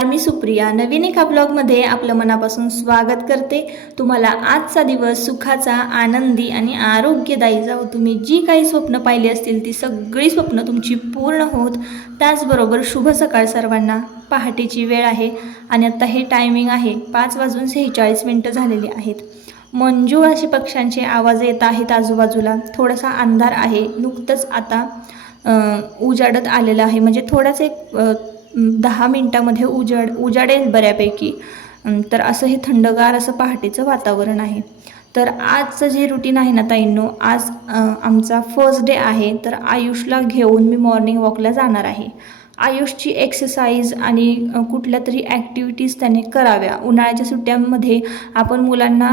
नमस्कार मी सुप्रिया. नवीन एका ब्लॉगमध्ये आपलं मनापासून स्वागत करते. तुम्हाला आजचा दिवस सुखाचा आनंदी आणि आरोग्यदायी जाऊ तुम्ही जी काही स्वप्न पाहिली असतील ती सगळी स्वप्न तुमची पूर्ण होत. त्याचबरोबर शुभ सकाळ सर्वांना. पहाटेची वेळ आहे आणि आता हे टायमिंग आहे. पाच वाजून सेहेचाळीस मिनटं झालेली आहेत. मंजूळ असे पक्ष्यांचे आवाज येत आहेत आजूबाजूला. थोडासा अंधार आहे. नुकतंच आता उजाडत आलेलं आहे. म्हणजे थोडाच एक दहा मिनटामध्ये उजाड उजाडेल बऱ्यापैकी. तर असं हे थंडगार असं पहाटेचं वातावरण आहे. तर आजचं जे रुटीन आहे ना ताईंनो आज आमचा फर्स्ट डे आहे. तर आयुषला घेऊन मी मॉर्निंग वॉकला जाणार आहे. आयुषची एक्सरसाइज आणि कुठल्या तरी ॲक्टिव्हिटीज त्याने कराव्या. उन्हाळ्याच्या सुट्ट्यांमध्ये आपण मुलांना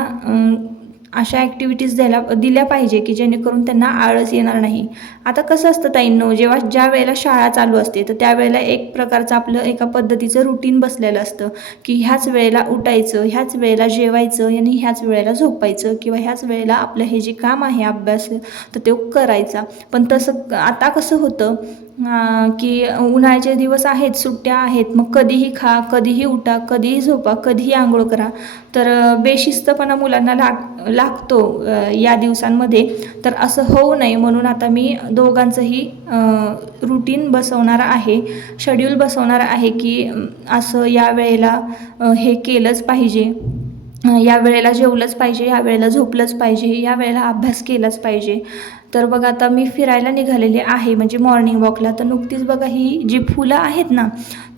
अशा ॲक्टिव्हिटीज द्यायला दिल्या पाहिजे की जेणेकरून त्यांना आळस येणार नाही. आता कसं असतं ताईंनो जेव्हा ज्या वेळेला शाळा चालू असते तर त्यावेळेला एक प्रकारचं आपलं एका पद्धतीचं रुटीन बसलेलं असतं. की ह्याच वेळेला उठायचं ह्याच वेळेला जेवायचं आणि ह्याच वेळेला झोपायचं किंवा ह्याच वेळेला आपलं हे जे काम आहे अभ्यास तर ते करायचा. पण तसं आता कसं होतं की उन्हाळ्याचे दिवस आहेत सुट्ट्या आहेत मग कधीही खा कधीही उठा कधीही झोपा कधीही आंघोळ करा. तर बेशिस्तपणा मुलांना लाग लागतो या दिवसांमध्ये. तर असं होऊ नये म्हणून आता मी दोघांचंही रुटीन बसवणार आहे. शेड्यूल बसवणार आहे की असं या वेळेला हे केलंच पाहिजे. या वेळेला जेवलंच पाहिजे या वेळेला झोपलंच पाहिजे या वेळेला अभ्यास केलाच पाहिजे. तर बघा आता मी फिरायला निघालेली आहे म्हणजे मॉर्निंग वॉकला तर नुकतीच बघा ही जी फुलं आहेत ना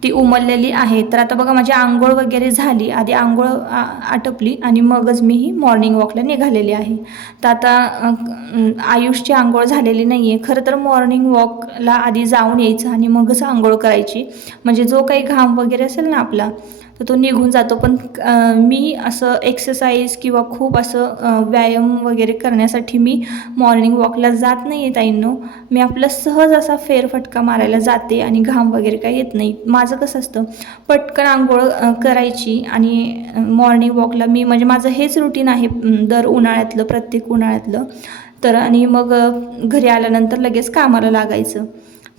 ती उमललेली आहे तर आता बघा माझी आंघोळ वगैरे झाली. आधी आंघोळ आ- आटपली आणि मगच मी ही मॉर्निंग वॉकला निघालेली आहे. तर आता आयुषची आंघोळ झालेली नाही आहे खरं तर मॉर्निंग वॉकला आधी जाऊन यायचं आणि मगच आंघोळ करायची. म्हणजे जो काही घाम वगैरे असेल ना आपला तर तो निघून जातो. पण मी असं एक्सरसाइज किंवा खूप असं व्यायाम वगैरे करण्यासाठी मी मॉर्निंग वॉकला जात नाही आहे ताईंनो. मी आपलं सहज असा फेरफटका मारायला जाते आणि घाम वगैरे काही येत नाही. माझं कसं असतं पटकन आंघोळ करायची आणि मॉर्निंग वॉकला मी म्हणजे माझं हेच रुटीन आहे दर उन्हाळ्यातलं प्रत्येक उन्हाळ्यातलं. तर आणि मग घरी आल्यानंतर लगेच कामाला लागायचं.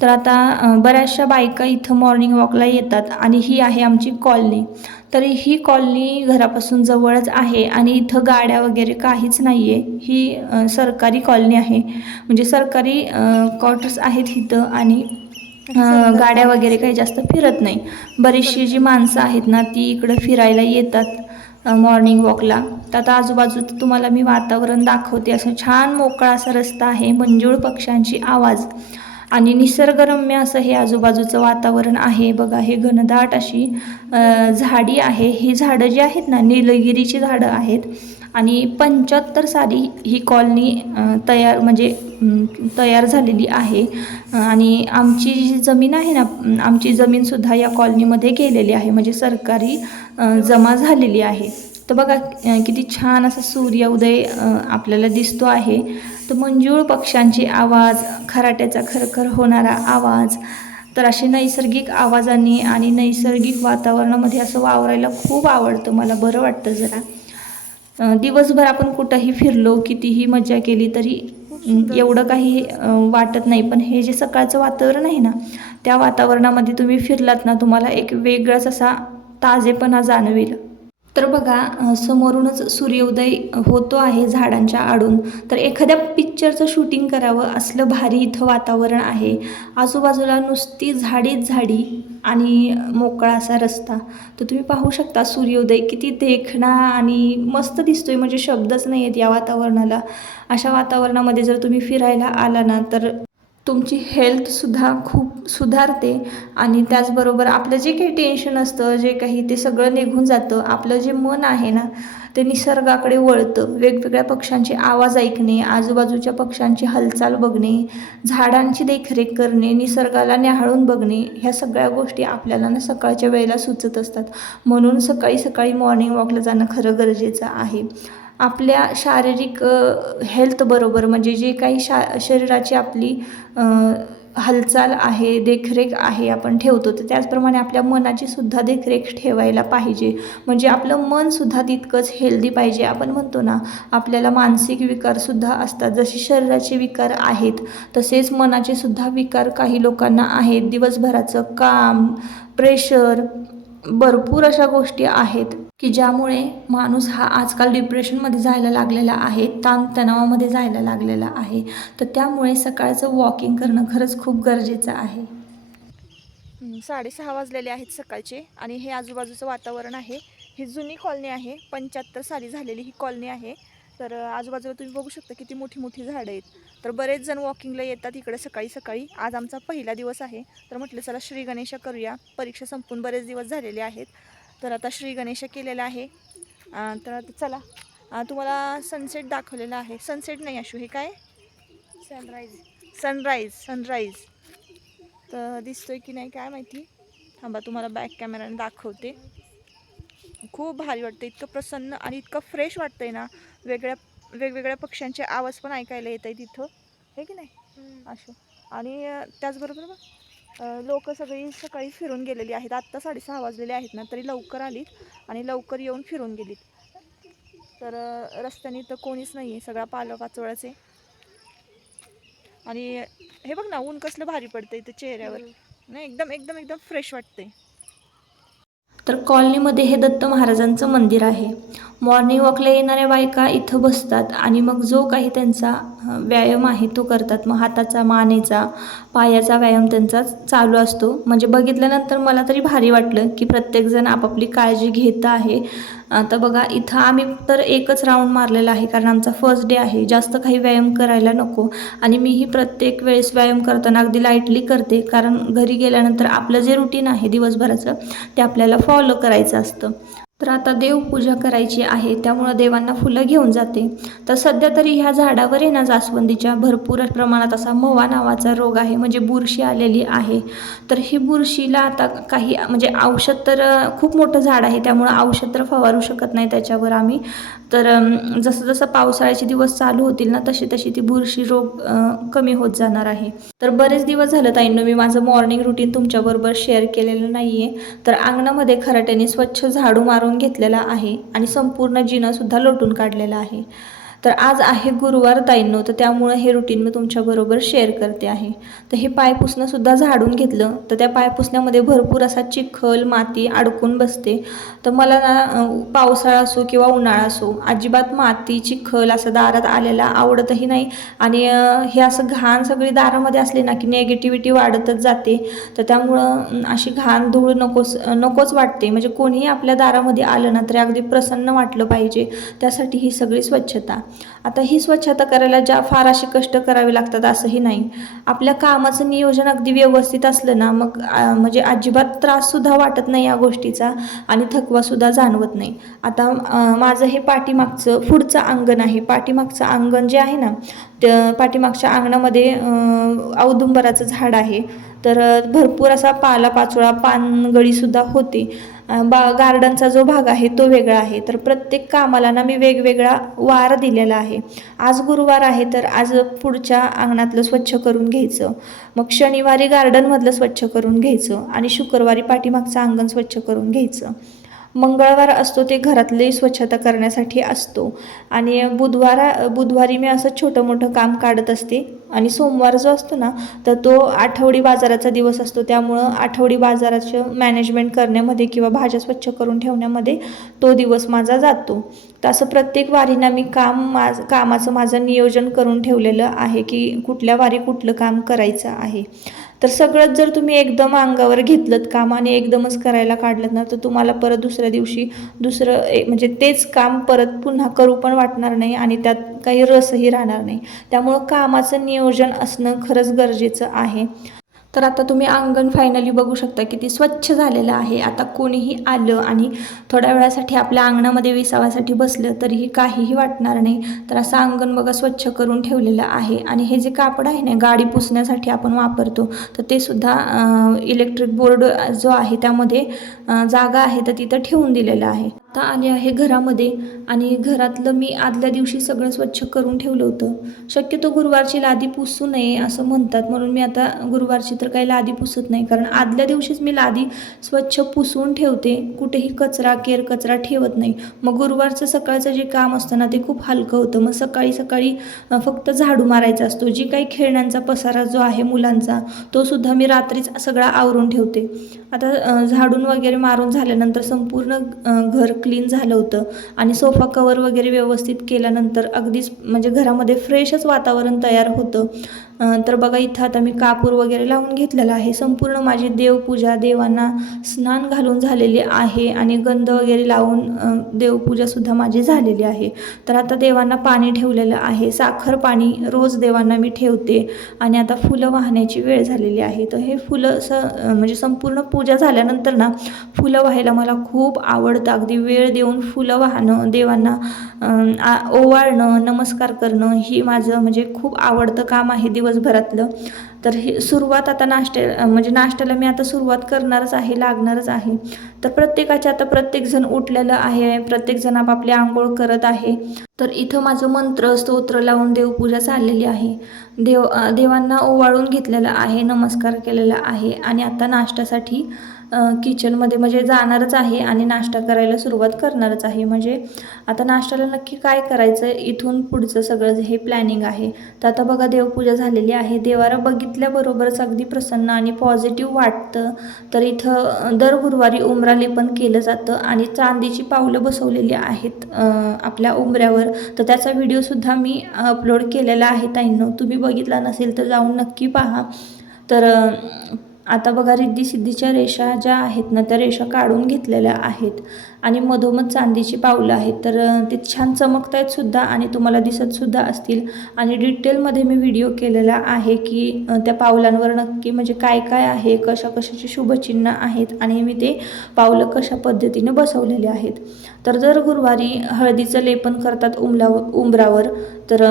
तर आता बऱ्याचशा बायका इथं मॉर्निंग वॉकला येतात आणि ही आहे आमची कॉलनी तर ही कॉलनी घरापासून जवळच आहे आणि इथं गाड्या वगैरे काहीच नाही आहे ही सरकारी कॉलनी आहे. म्हणजे सरकारी क्वार्टर्स आहेत इथं आणि गाड्या वगैरे काही जास्त फिरत नाही. बरीचशी जी माणसं आहेत ना ती इकडं फिरायला येतात मॉर्निंग वॉकला तर आता आजूबाजूचं तुम्हाला मी वातावरण दाखवते. असं छान मोकळा असा रस्ता आहे मंजूळ पक्ष्यांची आवाज. आणि निसर्गरम्य असं हे आजूबाजूचं वातावरण आहे. बघा हे घनदाट अशी झाडी आहे. ही झाडं जी आहेत ना निलगिरीची झाडं आहेत. आणि पंच्याहत्तर साली ही कॉलनी तयार म्हणजे तयार झालेली आहे. आणि आमची जी जमीन आहे ना आमची जमीनसुद्धा या कॉलनीमध्ये गेलेली आहे. म्हणजे सरकारी जमा झालेली आहे. तर बघा किती छान असा सूर्योदय आपल्याला दिसतो आहे. तर मंजूळ पक्ष्यांचे आवाज खराट्याचा खरखर होणारा आवाज तर असे नैसर्गिक आवाजांनी आणि नैसर्गिक वातावरणामध्ये असं वावरायला खूप आवडतं. मला बरं वाटतं जरा. दिवसभर आपण कुठंही फिरलो कितीही मजा केली तरी एवढं काही वाटत नाही. पण हे जे सकाळचं वातावरण आहे ना त्या वातावरणामध्ये तुम्ही फिरलात ना तुम्हाला एक वेगळाच असा ताजेपणा जाणवेल. तर बघा समोरूनच सूर्योदय होतो आहे झाडांच्या आडून. तर एखाद्या पिक्चरचं शूटिंग करावं असलं भारी इथं वातावरण आहे. आजूबाजूला नुसती झाडीच झाडी आणि मोकळा असा रस्ता. तर तुम्ही पाहू शकता सूर्योदय किती देखणा आणि मस्त दिसतोय. म्हणजे शब्दच नाही आहेत या वातावरणाला. अशा वातावरणामध्ये जर तुम्ही फिरायला आला ना तर तुमची हेल्थसुद्धा खूप सुधारते आणि त्याचबरोबर आपलं जे काही टेन्शन असतं जे काही ते सगळं निघून जातं आपलं जे मन आहे ना ते निसर्गाकडे वळतं. वेगवेगळ्या पक्ष्यांचे आवाज ऐकणे आजूबाजूच्या पक्ष्यांची हालचाल बघणे झाडांची देखरेख करणे निसर्गाला न्याहाळून बघणे ह्या सगळ्या गोष्टी आपल्याला ना सकाळच्या वेळेला सुचत असतात. म्हणून सकाळी सकाळी मॉर्निंग वॉकला जाणं खरं गरजेचं आहे. आपल्या शारीरिक हेल्थबरोबर म्हणजे जे काही शा शरीराची आपली हालचाल आहे देखरेख आहे आपण ठेवतो तर त्याचप्रमाणे आपल्या मनाची सुद्धा देखरेख ठेवायला पाहिजे. म्हणजे आपलं मनसुद्धा तितकंच हेल्दी पाहिजे. आपण म्हणतो ना आपल्याला मानसिक विकारसुद्धा असतात. जसे शरीराचे विकार आहेत तसेच मनाचे सुद्धा विकार काही लोकांना आहेत. दिवसभराचं काम प्रेशर भरपूर अशा गोष्टी आहेत की ज्यामुळे माणूस हा आजकाल डिप्रेशनमध्ये जायला लागलेला आहे ताणतणावामध्ये जायला लागलेला आहे. तर त्यामुळे सकाळचं वॉकिंग करणं खरंच खूप गरजेचं आहे. साडेसहा वाजलेले आहेत सकाळचे आणि हे आजूबाजूचं वातावरण आहे. ही जुनी कॉलनी आहे पंच्याहत्तर साली झालेली ही कॉलनी आहे. तर आजूबाजूला तुम्ही बघू शकता किती मोठी मोठी झाडं आहेत. तर बरेच जण वॉकिंगला येतात इकडे सकाळी सकाळी. आज आमचा पहिला दिवस आहे. तर म्हटलं चला श्री गणेशा करूया. परीक्षा संपून बरेच दिवस झालेले आहेत. तर आता श्री गणेशा केलेला आहे. तर आता चला. तुम्हाला सनसेट दाखवलेला आहे. सनसेट नाही अशू हे काय? सनराईज सनराईज सनराईज तर दिसतोय की नाही काय माहिती? थांबा तुम्हाला बॅक कॅमेराने दाखवते. खूप भारी वाटतं. इतकं प्रसन्न आणि इतकं फ्रेश वाटतंय ना. वेगळ्या वेगवेगळ्या पक्ष्यांचे आवाज पण ऐकायला येत आहे तिथं. हे की नाही? असं. आणि त्याचबरोबर लोक सगळी सकाळी फिरून गेलेली आहेत. आत्ता साडेसहा वाजलेले आहेत ना तरी लवकर आलीत आणि लवकर येऊन फिरून गेलीत. तर रस्त्याने तर कोणीच नाही आहे सगळा पालवाचोळाच आहे. आणि हे बघ ना ऊन कसलं भारी पडतं इथं चेहऱ्यावर. नाही एकदम एकदम एकदम फ्रेश वाटते तर कॉलनीमध्ये हे दत्त महाराजांचं मंदिर आहे. मॉर्निंग वॉकला येणाऱ्या बायका इथं बसतात आणि मग जो काही त्यांचा व्यायाम आहे तो करतात. मग हाताचा मानेचा पायाचा व्यायाम त्यांचा चालू असतो. म्हणजे बघितल्यानंतर मला तरी भारी वाटलं की प्रत्येकजण आपापली काळजी घेत आहे. आता बघा इथं आम्ही तर एकच राऊंड मारलेला आहे कारण आमचा फर्स्ट डे आहे. जास्त काही व्यायाम करायला नको. आणि मीही प्रत्येक वेळेस व्यायाम करताना अगदी लाईटली करते कारण घरी गेल्यानंतर आपलं जे रुटीन आहे दिवसभराचं ते आपल्याला फॉलो करायचं असतं. तर आता देवपूजा करायची आहे त्यामुळं देवांना फुलं घेऊन जाते. तर सध्या तरी ह्या झाडावर आहे ना जास्वंदीच्या भरपूर प्रमाणात असा मवा नावाचा रोग आहे म्हणजे बुरशी आलेली आहे. तर ही बुरशीला आता काही म्हणजे औषध तर खूप मोठं झाड आहे त्यामुळं औषध तर फवारू शकत नाही त्याच्यावर आम्ही. तर जसं जसं पावसाळ्याचे दिवस चालू होतील ना तशी तशी ती बुरशी रोग कमी होत जाणार आहे. तर बरेच दिवस झालं ताईंनो मी माझं मॉर्निंग रुटीन तुमच्याबरोबर शेअर केलेलं नाही आहे तर अंगणामध्ये खराट्याने स्वच्छ झाडू मारून घेतलेला आहे आणि संपूर्ण जिनासुद्धा लोटून काढलेला आहे. तर आज आहे गुरुवार ताईंनो तर त्यामुळं हे रुटीन मी तुमच्याबरोबर शेअर करते आहे. तर हे पाय पुसणंसुद्धा झाडून घेतलं तर त्या पाय पुसण्यामध्ये भरपूर असा चिखल माती अडकून बसते. तर मला ना पावसाळा असो किंवा उन्हाळा असो अजिबात माती चिखल असं दारात आलेला आवडतही नाही. आणि हे असं घाण सगळी दारामध्ये असली ना की नेगेटिव्हिटी वाढतच जाते. तर त्यामुळं अशी घाण धूळ नकोच नकोच वाटते. म्हणजे कोणीही आपल्या दारामध्ये आलं ना तरी अगदी प्रसन्न वाटलं पाहिजे. त्यासाठी ही सगळी स्वच्छता. आता ही स्वच्छता करायला ज्या फार असे कष्ट करावे लागतात असंही नाही. आपल्या कामाचं नियोजन अगदी व्यवस्थित असलं ना मग म्हणजे अजिबात त्राससुद्धा वाटत नाही या गोष्टीचा आणि थकवासुद्धा जाणवत नाही. आता माझं हे पाठीमागचं पुढचं अंगण आहे. पाठीमागचं अंगण जे आहे ना त्या पाठीमागच्या अंगणामध्ये औदुंबराचं झाड आहे. तर भरपूर असा पालापाचोळा पानगळीसुद्धा होते. बा गार्डनचा जो भाग आहे तो वेगळा आहे. तर प्रत्येक कामाला ना मी वेगवेगळा वार दिलेला आहे. आज गुरुवार आहे तर आज पुढच्या अंगणातलं स्वच्छ करून घ्यायचं. मग शनिवारी गार्डनमधलं स्वच्छ करून घ्यायचं आणि शुक्रवारी पाठीमागचं अंगण स्वच्छ करून घ्यायचं. मंगळवार असतो ते घरातली स्वच्छता करण्यासाठी असतो. आणि बुधवार बुधवारी मी असं छोटं मोठं काम काढत असते. आणि सोमवार जो असतो ना तर तो आठवडी बाजाराचा दिवस असतो. त्यामुळं आठवडी बाजाराचं मॅनेजमेंट करण्यामध्ये किंवा भाज्या स्वच्छ करून ठेवण्यामध्ये तो दिवस माझा जातो. तर असं प्रत्येक वारीना मी काम माझ कामाचं माझं नियोजन करून ठेवलेलं आहे की कुठल्या वारी कुठलं काम करायचं आहे. तर सगळंच जर तुम्ही एकदम अंगावर घेतलं काम आणि एकदमच करायला काढलं ना तर तुम्हाला परत दुसऱ्या दिवशी दुसरं ए- म्हणजे तेच काम परत पुन्हा करू पण वाटणार नाही आणि त्यात काही रसही राहणार नाही. त्यामुळं कामाचं नियोजन असणं खरंच गरजेचं आहे. तर आता तुम्ही अंगण फायनली बघू शकता किती स्वच्छ झालेलं आहे. आता कोणीही आलं आणि थोड्या वेळासाठी आपल्या अंगणामध्ये विसावासाठी बसलं तरीही काहीही वाटणार नाही. तर असं अंगण बघा स्वच्छ करून ठेवलेलं आहे. आणि हे जे कापड आहे ना गाडी पुसण्यासाठी आपण वापरतो तर ते सुद्धा इलेक्ट्रिक बोर्ड जो आहे त्यामध्ये जागा आहे तर तिथं ठेवून दिलेलं आहे. आता आले आहे घरामध्ये आणि घरातलं मी आदल्या दिवशी सगळं स्वच्छ करून ठेवलं होतं. शक्यतो गुरुवारची लादी पुसू नये असं म्हणतात. म्हणून मी आता गुरुवारची तर काही लादी पुसत नाही. कारण आदल्या दिवशीच मी लादी स्वच्छ पुसून ठेवते. कुठेही कचरा केर कचरा ठेवत नाही. मग गुरुवारचं सकाळचं जे काम असतं ना ते खूप हलकं होतं. मग सकाळी सकाळी फक्त झाडू मारायचा असतो. जी काही खेळण्यांचा पसारा जो आहे मुलांचा तो सुद्धा मी रात्रीच सगळा आवरून ठेवते. आता झाडून वगैरे मारून झाल्यानंतर संपूर्ण घर क्लीन झालं होतं. आणि सोफा कवर वगैरे व्यवस्थित केल्यानंतर अगदीच म्हणजे घरामध्ये फ्रेशच वातावरण तयार होतं. तर बघा इथं आता मी कापूर वगैरे लावून घेतलेला आहे. संपूर्ण माझी देवपूजा देवांना स्नान घालून झालेली आहे आणि गंध वगैरे लावून देवपूजासुद्धा माझी झालेली आहे. तर आता देवांना पाणी ठेवलेलं आहे. साखर पाणी रोज देवांना मी ठेवते आणि आता फुलं वाहण्याची वेळ झालेली आहे. तर हे फुलं स म्हणजे संपूर्ण पूजा झाल्यानंतर ना फुलं वाहायला मला खूप आवडतं. अगदी वेळ देऊन फुलं वाहणं देवांना आ- ओवाळणं नमस्कार करणं ही माझं म्हणजे खूप आवडतं काम आहे दिवसभरातलं. तर हे सुरुवात आता नाश्त्या म्हणजे नाश्त्याला मी आता सुरुवात करणारच आहे लागणारच आहे. तर प्रत्येकाचे आता प्रत्येकजण उठलेलं आहे प्रत्येकजण आपापली आंघोळ करत आहे. तर इथं माझं मंत्र स्तोत्र लावून देवपूजा चाललेली आहे. देव देवांना ओवाळून घेतलेलं आहे नमस्कार केलेला आहे आणि आता नाश्त्यासाठी किचनमध्ये म्हणजे जाणारच आहे आणि नाश्ता करायला सुरुवात करणारच आहे. म्हणजे आता नाश्त्याला नक्की काय करायचं इथून पुढचं सगळं जे हे प्लॅनिंग आहे. तर आता बघा देवपूजा झालेली आहे. देवाला बघित बघितल्याबरोबरच अगदी प्रसन्न आणि पॉझिटिव्ह वाटतं. तर इथं दर गुरुवारी उमरा लेपन केलं जातं आणि चांदीची पावलं बसवलेली आहेत आपल्या उंबऱ्यावर तर त्याचा व्हिडिओसुद्धा मी अपलोड केलेला आहे ताईंनो. तुम्ही बघितला नसेल तर जाऊन नक्की पहा. तर आता बघा रिद्धी सिद्धीच्या रेषा ज्या आहेत ना त्या रेषा काढून घेतलेल्या आहेत. आणि मधोमध चांदीची पावलं आहेत. तर ते छान चमकत आहेत सुद्धा आणि तुम्हाला दिसत सुद्धा असतील. आणि डिटेलमध्ये मी व्हिडिओ केलेला आहे की त्या पावलांवर नक्की म्हणजे काय काय आहे कशा कशाची शुभचिन्ह आहेत आणि मी ते पावलं कशा पद्धतीने बसवलेले आहेत. तर जर गुरुवारी हळदीचं लेपन करतात उमलावर उंबरावर तर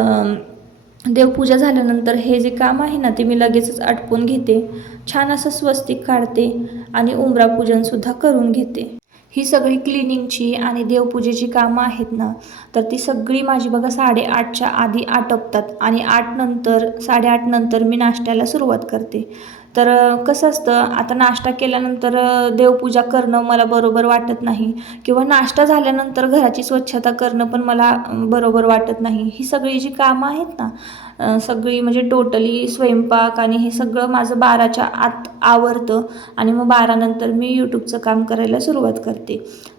देवपूजा झाल्यानंतर हे जे काम आहे ना ते मी लगेचच आटपून घेते. छान असं स्वस्तिक काढते आणि उंबरा पूजनसुद्धा करून घेते. ही सगळी क्लिनिंगची आणि देवपूजेची कामं आहेत ना तर ती सगळी माझी बघा साडेआठच्या आधी आटपतात आणि आठ नंतर साडेआठ नंतर मी नाश्त्याला सुरुवात करते. तर कसं असतं आता नाश्ता केल्यानंतर देवपूजा करणं मला बरोबर वाटत नाही किंवा नाश्ता झाल्यानंतर घराची स्वच्छता करणं पण मला बरोबर वाटत नाही. ही सगळी जी कामं आहेत ना सगळी म्हणजे टोटली स्वयंपाक आणि हे सगळं माझं बाराच्या आत आवरतं आणि मग बारानंतर मी यूट्यूबचं काम करायला सुरुवात करते.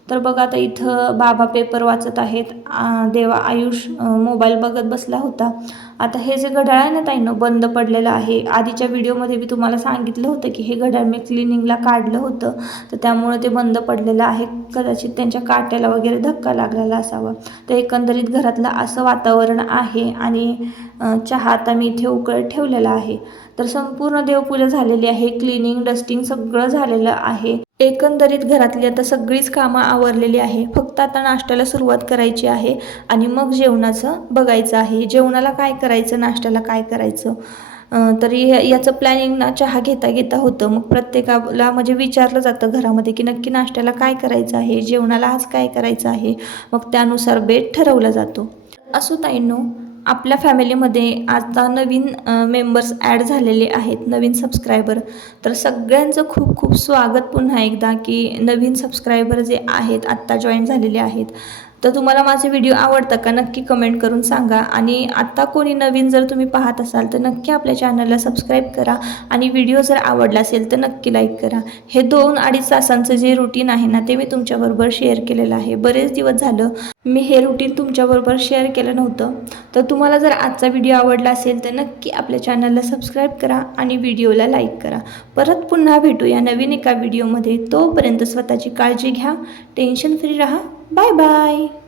तर बघा आता इथं बाबा पेपर वाचत आहेत. देवा आयुष मोबाईल बघत बसला होता. आता हे जे घड्याळ आहे ना ताईनं बंद पडलेलं आहे. आधीच्या व्हिडिओमध्ये मी तुम्हाला सांगितलं होतं की हे घड्याळ मी क्लिनिंगला काढलं होतं. तर त्यामुळे ते बंद पडलेलं आहे. कदाचित त्यांच्या काट्याला वगैरे धक्का लागलेला असावा. तर एकंदरीत घरातलं असं वातावरण आहे आणि चहा आता मी इथे उकळत ठेवलेला आहे. तर संपूर्ण देवपूजा झालेली आहे. क्लिनिंग डस्टिंग सगळं झालेलं आहे. एकंदरीत घरातली आता सगळीच कामं आवरलेली आहे. फक्त आता नाश्त्याला सुरुवात करायची आहे आणि मग जेवणाचं बघायचं आहे. जेवणाला काय करायचं नाश्त्याला काय करायचं? तरी या- याचं प्लॅनिंग ना चहा घेता घेता होतं. मग प्रत्येकाला म्हणजे विचारलं जातं घरामध्ये की नक्की नाश्त्याला काय करायचं आहे? जेवणाला आज काय करायचं आहे? मग त्यानुसार बेट ठरवला जातो. असो ताईंनो आपल्या फॅमिलीमध्ये आता नवीन मेंबर्स ॲड झालेले आहेत नवीन सबस्क्रायबर तर सगळ्यांचं खूप खूप स्वागत पुन्हा एकदा की नवीन सबस्क्रायबर जे आहेत आत्ता जॉईन झालेले आहेत. तर तुम्हाला माझे व्हिडिओ आवडतात का नक्की कमेंट करून सांगा. आणि आत्ता कोणी नवीन जर तुम्ही पाहत असाल तर नक्की आपल्या चॅनलला सबस्क्राईब करा. आणि व्हिडिओ जर आवडला असेल तर नक्की लाईक करा. हे दोन अडीच तासांचं जे रुटीन आहे ना ते मी तुमच्याबरोबर शेअर केलेलं आहे. बरेच दिवस झालं मी हे रुटीन तुमच्याबरोबर शेअर केलं नव्हतं. तर तुम्हाला जर आजचा व्हिडिओ आवडला असेल तर नक्की आपल्या चॅनलला सबस्क्राईब करा आणि व्हिडिओला लाईक करा. परत पुन्हा भेटू या नवीन एका व्हिडिओमध्ये तोपर्यंत स्वतःची काळजी घ्या. टेन्शन फ्री राहा. Bye bye.